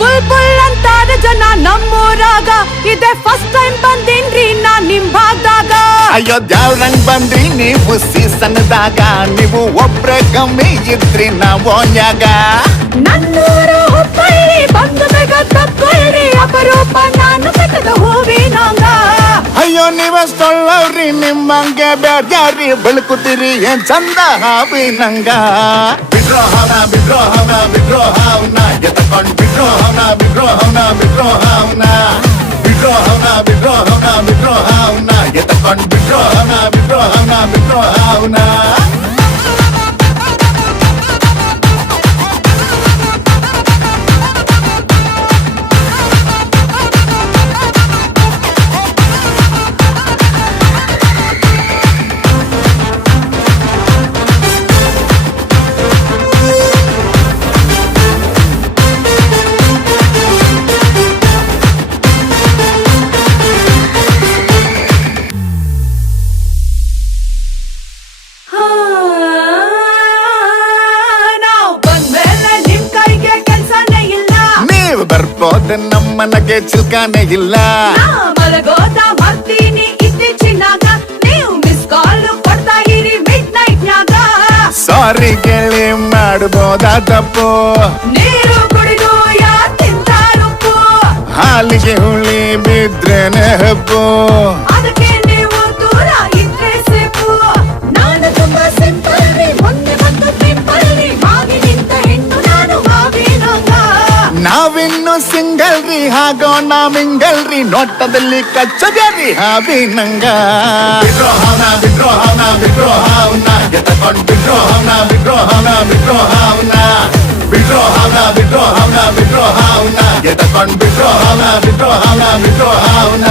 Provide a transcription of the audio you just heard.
ಬುಲ್ಬುಲ್ ಅಂತಾರ ಜನ ನಮ್ಮೂರಾಗ ಇದೇ ಫಸ್ಟ್ ಟೈಮ್ ಬಂದೀನ್ರಿ ನಾ ನಿಮ್ ಭಾಗದಾಗ. ಅಯ್ಯೋ ದ್ಯಾವ್ರಂಗ್ ಬಂದ್ರಿ ನೀವು ಸೀಸನ್ದಾಗ, ನೀವು ಒಬ್ರ ಕಮ್ಮಿ ಇದ್ರಿ ನಾವು ಓನ್ಯಾಗ. ನನ್ನೂರು ಹುಬ್ಬಳ್ಳಿ ಬಂದು ಬೇಗ ತಕ್ಕೊಳ್ರಿ, ಅಪರೂಪ ನಾನು ಬೆಟ್ಟದ ಹೂವಿನಂಗ. ಅಯ್ಯೋ ನೀವಷ್ಟೊಳ್ಳವ್ರಿ, ನಿಮ್ಮಂಗೆ ಬ್ಯಾಡ್ಯಾರಿ ಬೆಳಕುತ್ತೀರಿ ಏನ್ ಚಂದ ಹಾವಿನಂಗ. ಬಿಡ್ರೋಹನ ಬಿಡ್ರೋಹನ ಬಿಡ್ರೋಹನ ಎತ್ತಕೊಂಡ್ ಬಿಡ್ರೋಹನ ಬಿಡ್ರೋಹನ ಬಿಡ್ರೋಹನ ಬಿಡ್ರೋಹನ ಬಿಡ್ರೋಹನ ಬಿಡ್ರೋಹನ ಎತ್ತಕೊಂಡ್ ಬಿಡ್ರೋಹನ ಬಿಡ್ರೋಹನ ಬಿಡ್ರೋಹನ. ಬರ್ಬೋದ ನಮ್ಮನಗೆ ಚಿಲ್ಕಾನೆ ಇಲ್ಲ. ಮಲಗೋದ ಮಾಡ್ತೀನಿ ಇತ್ತೀಚಿನಾಗ, ನೀವು ಮಿಸ್ ಕಾಲ್ ಕೊಡ್ತಾ ಇರಿ ಮಿಡ್ ನೈಟ್ ನಾಗ. ಸಾರಿ ಕೇಳಿ ಮಾಡ್ಬೋದ ತಪ್ಪು, ನೀರು ಕುಡಿದು ಯಾರ್ ತಿಂತಾರುಪ್ಪು, ಹಾಲಿಗೆ ಹುಳಿ ಬಿದ್ರೇನೆ ಹಬ್ಬು. ಅದಕ್ಕೆ ನೀವು ದೂರ ಇದ್ರೆ ಸೇಪು. ನಾನು ತುಂಬಾ ಸಿಂಪಲ್ ರೀ, ಮೊನ್ನೆ ಬಂದು ಸಿಂಪಲ್ ರೀ, ಮಾವಿ ನಿಂತ ಹೆಣ್ಣು ನಾನು ಮಾವಿನಂಗ. ನಾವಿನ್ನು ಸಿಂಗಲ್ ರೀ, ಹಾಗೋಣ ಮಿಂಗಲ್ ರೀ, ನೋಟದಲ್ಲಿ ಕಚ್ಚಬೇರಿ ಹಾವಿನಂಗ. ಬಿಡ್ರೋಹನ ಬಿಡ್ರೋಹನ ಬಿಡ್ರೋಹನ ಎತ್ತಕೊಂಡ್ ಬಿಡ್ರೋಹನ ಬಿಡ್ರೋಹನ ಬಿಡ್ರೋಹನ ಬಿಡ್ರೋಹನ ಬಿಡ್ರೋಹನ ಬಿಡ್ರೋಹನ ಎತ್ತಕೊಂಡ್ ಬಿಡ್ರೋಹನ ಬಿಡ್ರೋಹನ ಬಿಡ್ರೋಹನ.